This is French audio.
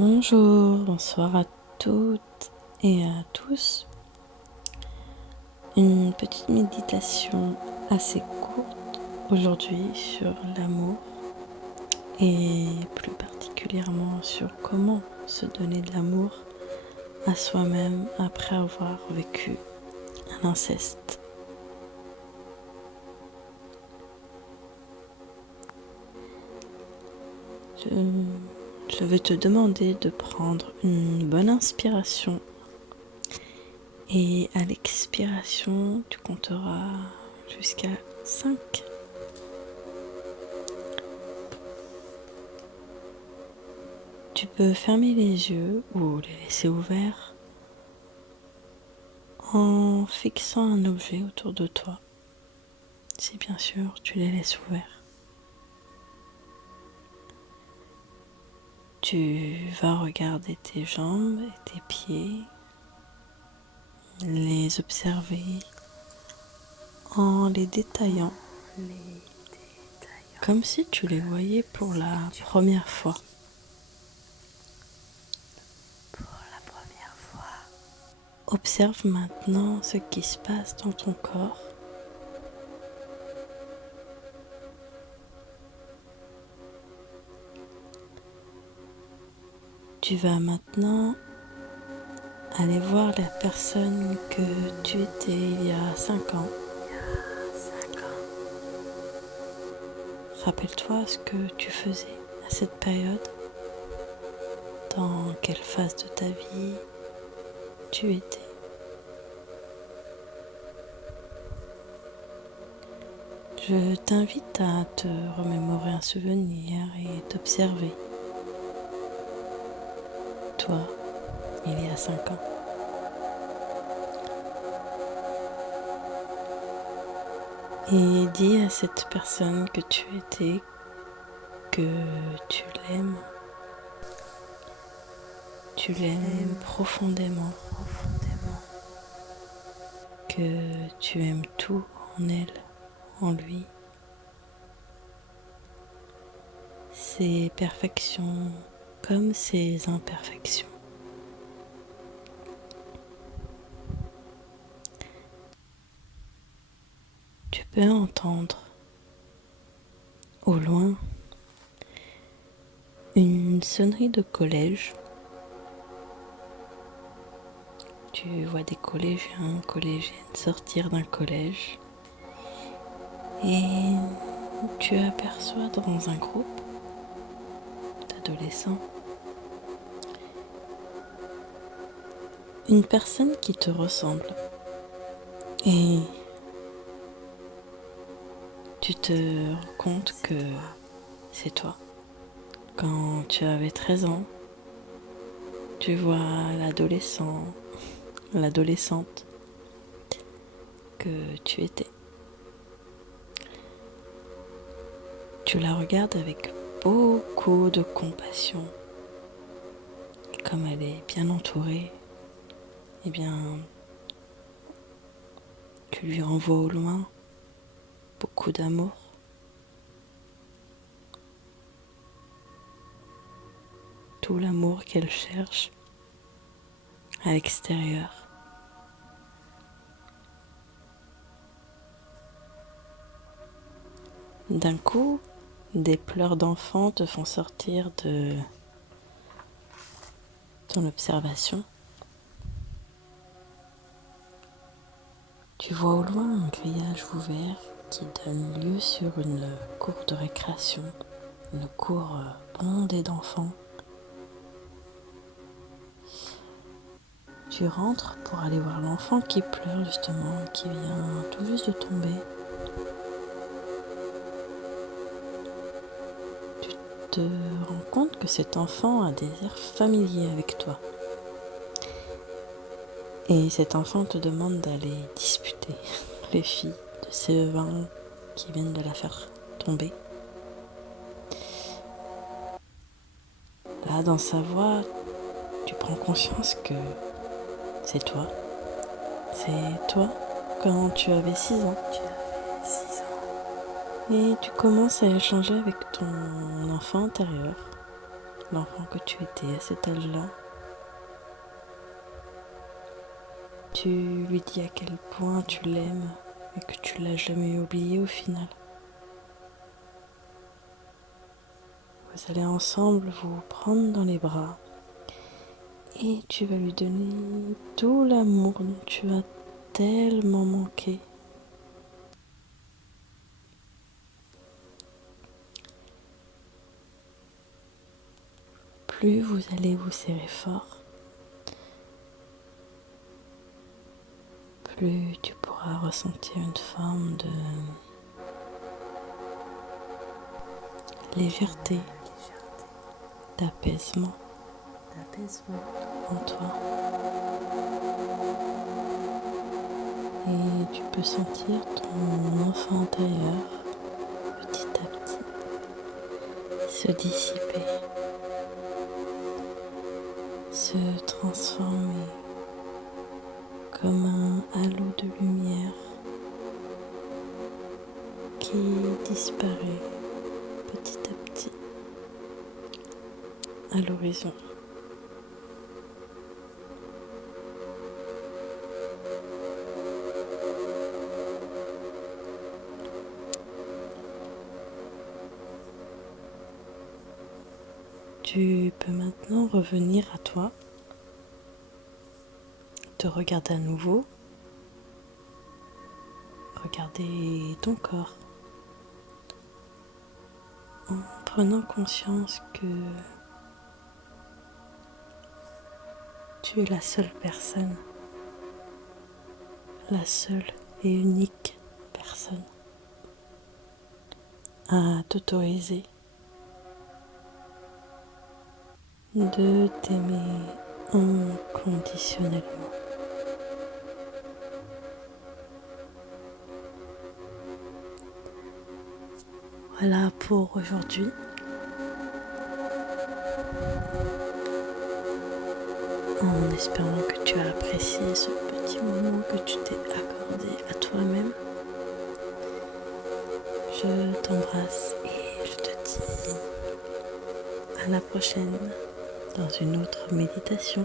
Bonjour, bonsoir à toutes et à tous. Une petite méditation assez courte aujourd'hui sur l'amour et plus particulièrement sur comment se donner de l'amour à soi-même après avoir vécu un inceste. Je vais te demander de prendre une bonne inspiration et à l'expiration, tu compteras jusqu'à 5. Tu peux fermer les yeux ou les laisser ouverts en fixant un objet autour de toi, si bien sûr tu les laisses ouverts. Tu vas regarder tes jambes et tes pieds, les observer en les détaillant, comme si tu les voyais pour la première fois. Observe maintenant ce qui se passe dans ton corps. Tu vas maintenant aller voir la personne que tu étais il y a 5 ans. Rappelle-toi ce que tu faisais à cette période, dans quelle phase de ta vie tu étais. Je t'invite à te remémorer un souvenir et t'observer. Toi, il y a 5 ans. Et dis à cette personne que tu étais que tu l'aimes. Tu l'aimes profondément. Que tu aimes tout en elle, en lui. Ses perfections comme ses imperfections. Tu peux entendre au loin une sonnerie de collège. Tu vois des collégiens, collégiennes sortir d'un collège et tu aperçois dans un groupe d'adolescents une personne qui te ressemble et tu te rends compte que c'est toi. Quand tu avais 13 ans, tu vois l'adolescent, l'adolescente que tu étais. Tu la regardes avec beaucoup de compassion. Et comme elle est bien entourée, eh bien, tu lui envoies au loin beaucoup d'amour. Tout l'amour qu'elle cherche à l'extérieur. D'un coup, des pleurs d'enfant te font sortir de ton observation. Tu vois au loin un grillage ouvert qui donne lieu sur une cour de récréation, une cour bondée d'enfants. Tu rentres pour aller voir l'enfant qui pleure justement, qui vient tout juste de tomber. Tu te rends compte que cet enfant a des airs familiers avec toi. Et cet enfant te demande d'aller disputer les filles de CE20 qui viennent de la faire tomber. Là, dans sa voix, tu prends conscience que c'est toi. C'est toi quand tu avais 6 ans. Et tu commences à échanger avec ton enfant intérieur. l'enfant que tu étais à cet âge-là. Tu lui dis à quel point tu l'aimes et que tu l'as jamais oublié au final. Vous allez ensemble vous prendre dans les bras et tu vas lui donner tout l'amour dont tu as tellement manqué. Plus vous allez vous serrer fort, plus tu pourras ressentir une forme de légèreté, d'apaisement en toi. Et tu peux sentir ton enfant intérieur petit à petit se dissiper, se transformer comme un halo de lumière qui disparaît petit à petit à l'horizon. Tu peux maintenant revenir à toi, te regarder à nouveau, regarder ton corps, en prenant conscience que tu es la seule personne, la seule et unique personne à t'autoriser de t'aimer inconditionnellement. Voilà pour aujourd'hui. En espérant que tu as apprécié ce petit moment que tu t'es accordé à toi-même. Je t'embrasse et je te dis à la prochaine dans une autre méditation.